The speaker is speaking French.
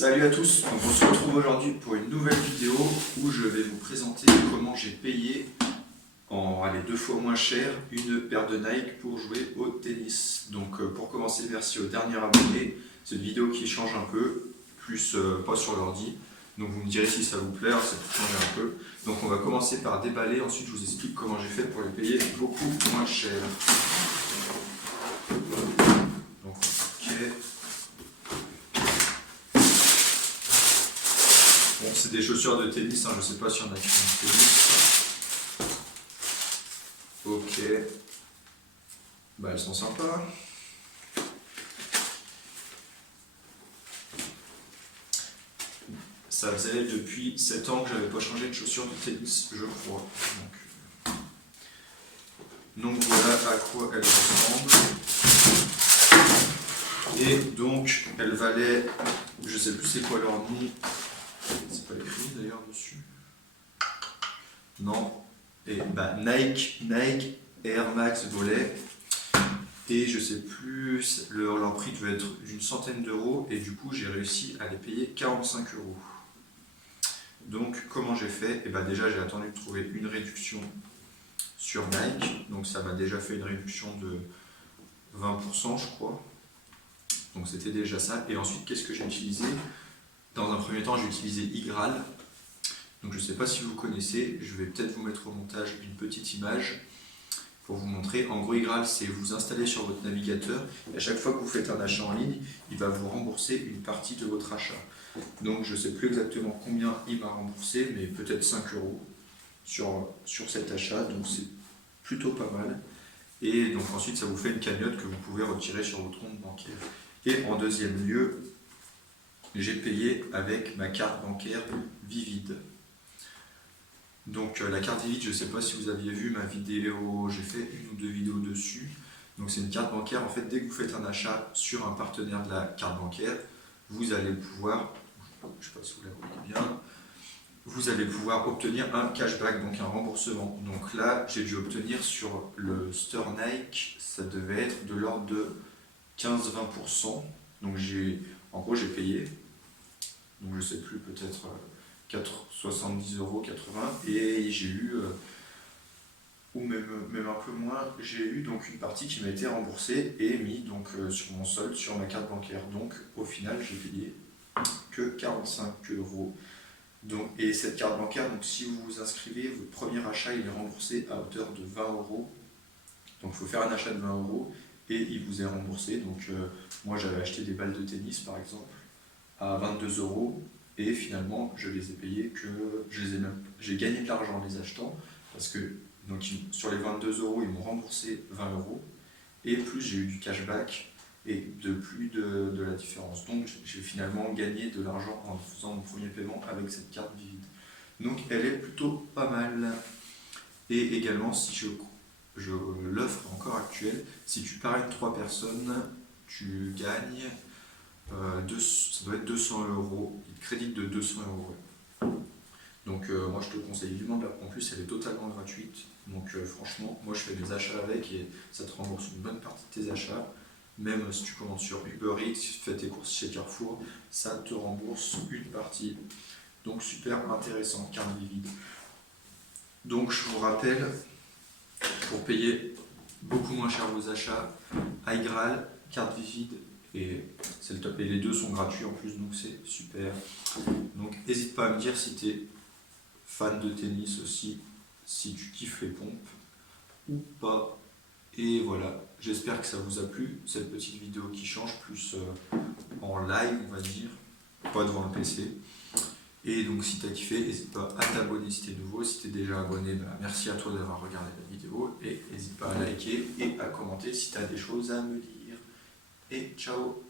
Salut à tous, donc on se retrouve aujourd'hui pour une nouvelle vidéo où je vais vous présenter comment j'ai payé en 2 fois moins cher une paire de Nike pour jouer au tennis. Donc pour commencer, merci au dernier abonné. C'est une vidéo qui change un peu, plus pas sur l'ordi. Donc vous me direz si ça vous plaît, ça peut changer un peu. Donc on va commencer par déballer, ensuite je vous explique comment j'ai fait pour les payer beaucoup moins cher. Donc ok. Bon, c'est des chaussures de tennis, je ne sais pas s'il y en a qui font du tennis. Ok. Bah, elles sont sympas. Ça faisait depuis 7 ans que je n'avais pas changé de chaussures de tennis, je crois. Donc voilà à quoi elles ressemblent. Et donc elles valaient, je sais plus c'est quoi leur nom. C'est pas écrit d'ailleurs dessus. Non. Et bah Nike Air Max Volley. Et je sais plus, leur prix devait être d'une centaine d'euros. Et du coup j'ai réussi à les payer 45 euros. Donc comment j'ai fait? Et bah déjà j'ai attendu de trouver une réduction sur Nike. Donc ça m'a déjà fait une réduction de 20% je crois. Donc c'était déjà ça. Et ensuite qu'est-ce que j'ai utilisé? Dans un premier temps, j'ai utilisé iGral. Donc je ne sais pas si vous connaissez, je vais peut-être vous mettre au montage une petite image pour vous montrer. En gros, iGral, c'est vous installer sur votre navigateur et à chaque fois que vous faites un achat en ligne, il va vous rembourser une partie de votre achat. Donc je ne sais plus exactement combien il m'a remboursé, mais peut-être 5 euros sur cet achat, donc c'est plutôt pas mal. Et donc ensuite, ça vous fait une cagnotte que vous pouvez retirer sur votre compte bancaire. Et en deuxième lieu, j'ai payé avec ma carte bancaire Vivid. Donc la carte Vivid, je ne sais pas si vous aviez vu ma vidéo, j'ai fait une ou 2 vidéos dessus. Donc c'est une carte bancaire, en fait dès que vous faites un achat sur un partenaire de la carte bancaire, vous allez pouvoir, je ne sais pas si vous la voyez bien, vous allez pouvoir obtenir un cashback, donc un remboursement. Donc là, j'ai dû obtenir sur le store Nike, ça devait être de l'ordre de 15-20%. Donc en gros j'ai payé. Donc je sais plus, peut-être 70 euros, 80, et j'ai eu, ou même un peu moins, j'ai eu donc une partie qui m'a été remboursée et mis donc sur mon solde, sur ma carte bancaire. Donc au final, j'ai payé que 45 euros. Donc, et cette carte bancaire, donc si vous vous inscrivez, votre premier achat il est remboursé à hauteur de 20 euros. Donc il faut faire un achat de 20 euros et il vous est remboursé. Donc moi j'avais acheté des balles de tennis par exemple à 22 euros et finalement je les ai payés que j'ai gagné de l'argent en les achetant parce que donc, sur les 22 euros ils m'ont remboursé 20 euros et plus j'ai eu du cashback et de plus de la différence. Donc j'ai finalement gagné de l'argent en faisant mon premier paiement avec cette carte Vivid. Donc elle est plutôt pas mal. Et également si je l'offre encore actuelle, si tu parraines 3 personnes, tu gagnes ça doit être 200 euros, il te crédite de 200 euros. Donc moi je te conseille vivement de la prendre. En plus elle est totalement gratuite, donc franchement moi je fais mes achats avec et ça te rembourse une bonne partie de tes achats. Même si tu commandes sur Uber Eats, si tu fais tes courses chez Carrefour, ça te rembourse une partie. Donc super intéressant, carte Vivid. Donc je vous rappelle, pour payer beaucoup moins cher vos achats, iGral, carte Vivid, et c'est le top, et les deux sont gratuits en plus, donc c'est super. Donc n'hésite pas à me dire si tu es fan de tennis aussi, si tu kiffes les pompes ou pas. Et voilà, j'espère que ça vous a plu, cette petite vidéo qui change, plus en live on va dire, pas devant un PC. Et donc si tu as kiffé, n'hésite pas à t'abonner si tu es nouveau. Si tu es déjà abonné, merci à toi d'avoir regardé la vidéo. Et n'hésite pas à liker et à commenter si tu as des choses à me dire. Et ciao!